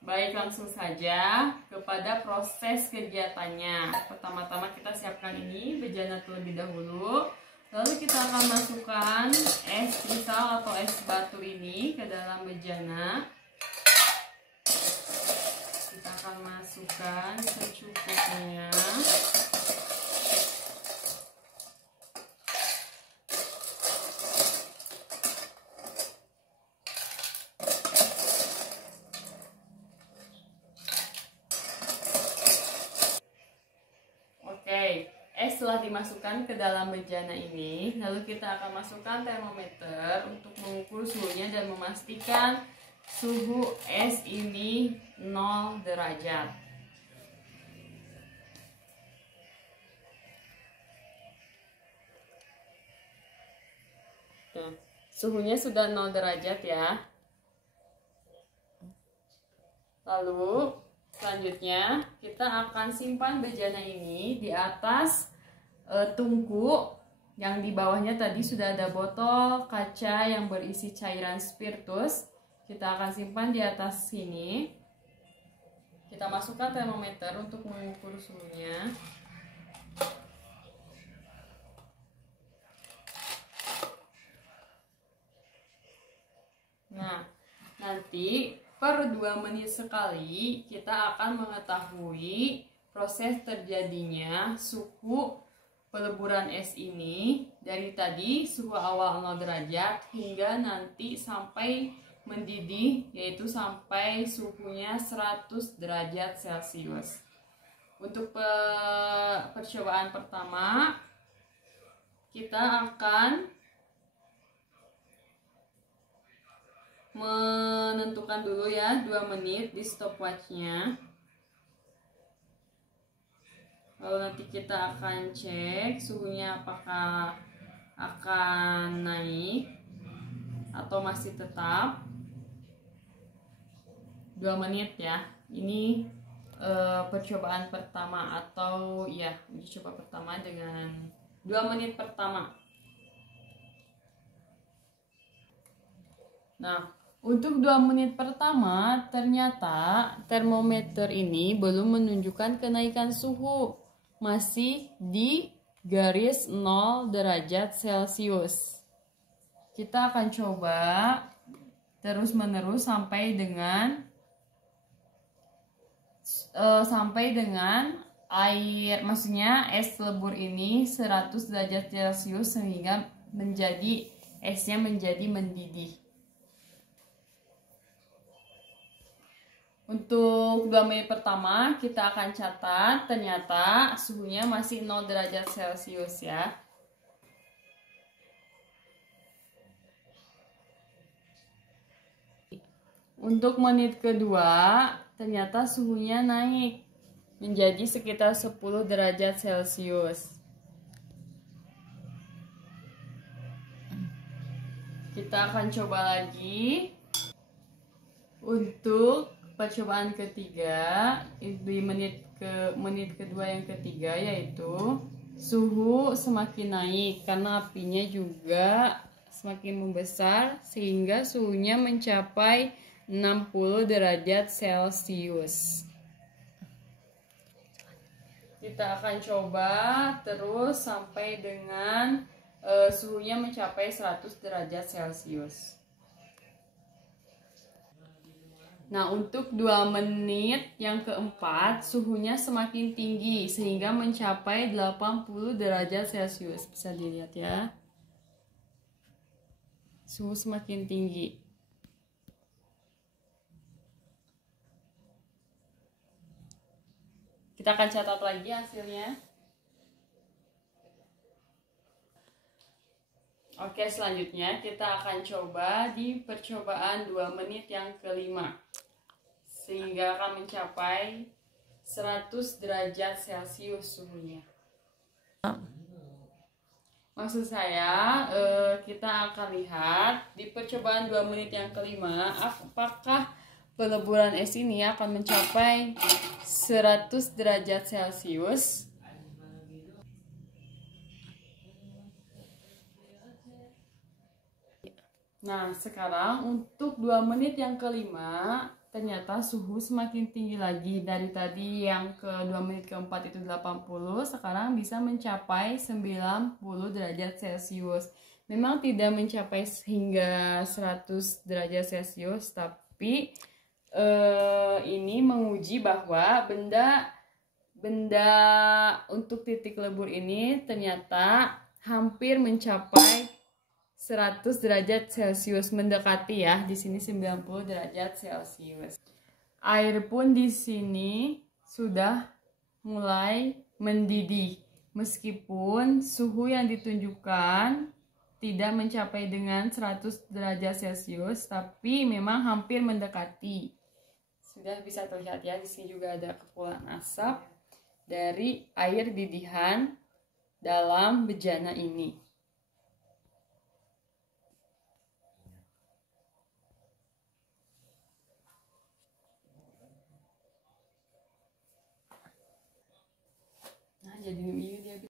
Baik, langsung saja kepada proses kegiatannya. Pertama-tama kita siapkan ini bejana terlebih dahulu. Lalu kita akan masukkan es kristal atau es batu ini ke dalam bejana. Kita akan masukkan secukupnya. Es telah dimasukkan ke dalam bejana ini, lalu kita akan masukkan termometer untuk mengukur suhunya dan memastikan suhu es ini 0 derajat. Tuh, suhunya sudah 0 derajat ya. Lalu selanjutnya kita akan simpan bejana ini di atas tungku yang di bawahnya tadi sudah ada botol kaca yang berisi cairan spiritus. Kita akan simpan di atas sini. Kita masukkan termometer untuk mengukur suhunya. Nah, nanti per 2 menit sekali kita akan mengetahui proses terjadinya suhu peleburan es ini dari tadi suhu awal 0 derajat hingga nanti sampai mendidih, yaitu sampai suhunya 100 derajat Celcius. Untuk percobaan pertama kita akan menentukan dulu ya 2 menit di stopwatchnya. Lalu nanti kita akan cek suhunya apakah akan naik atau masih tetap. 2 menit ya. Ini percobaan pertama atau ya uji coba pertama dengan 2 menit pertama. Nah, untuk 2 menit pertama ternyata termometer ini belum menunjukkan kenaikan suhu. Masih di garis 0 derajat Celcius. Kita akan coba terus menerus sampai dengan air, maksudnya es lebur ini 100 derajat Celcius sehingga esnya menjadi mendidih. Untuk 2 menit pertama kita akan catat ternyata suhunya masih 0 derajat Celcius ya. Untuk menit kedua ternyata suhunya naik menjadi sekitar 10 derajat Celcius. Kita akan coba lagi untuk percobaan ketiga di menit kedua yang ketiga, yaitu suhu semakin naik karena apinya juga semakin membesar sehingga suhunya mencapai 60 derajat Celcius. Kita akan coba terus sampai dengan suhunya mencapai 100 derajat Celcius. Nah, untuk 2 menit yang keempat, suhunya semakin tinggi sehingga mencapai 80 derajat Celcius. Bisa dilihat ya. Suhu semakin tinggi. Kita akan catat lagi hasilnya. Oke, selanjutnya kita akan coba di percobaan 2 menit yang kelima. Sehingga akan mencapai 100 derajat Celcius suhunya. Maksud saya, kita akan lihat di percobaan 2 menit yang kelima, apakah peleburan es ini akan mencapai 100 derajat Celcius. Nah, sekarang untuk 2 menit yang kelima, ternyata suhu semakin tinggi lagi. Dari tadi yang ke 2 menit keempat itu 80, sekarang bisa mencapai 90 derajat Celcius. Memang tidak mencapai hingga 100 derajat Celcius, tapi ini menguji bahwa benda untuk titik lebur ini ternyata hampir mencapai 100 derajat Celcius, mendekati ya. Di sini 90 derajat Celcius. Air pun di sini sudah mulai mendidih. Meskipun suhu yang ditunjukkan tidak mencapai dengan 100 derajat Celcius, tapi memang hampir mendekati. Sudah bisa terlihat ya, di sini juga ada kepulan asap dari air didihan dalam bejana ini. Nah, jadi ini dia.